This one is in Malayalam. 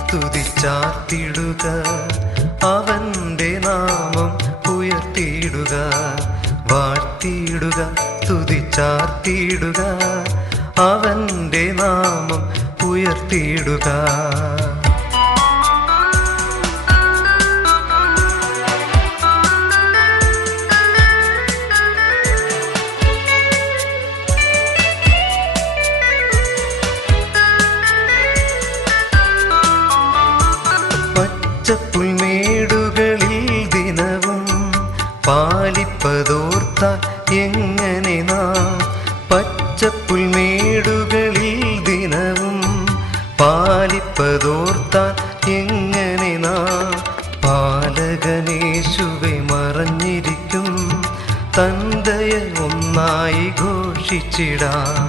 സ്തുതിച്ചാർത്തിടുക അവന്റെ നാമം ഉയർത്തിയിടുക വാഴ്ത്തിയിടുക സ്തുതിച്ചാർത്തിയിടുക അവന്റെ നാമം ഉയർത്തിയിടുക പച്ചപ്പുൽമേടുകളിൽ ദിനവും പാലിപ്പതോർത്താൽ എങ്ങനെ നാം പച്ചപ്പുൽമേടുകളിൽ ദിനവും പാലിപ്പതോർത്താൽ എങ്ങനെ നാം പാലകനേശുവെ മറഞ്ഞിരിക്കും തന്തയെ ഒന്നായി ഘോഷിച്ചിടാം.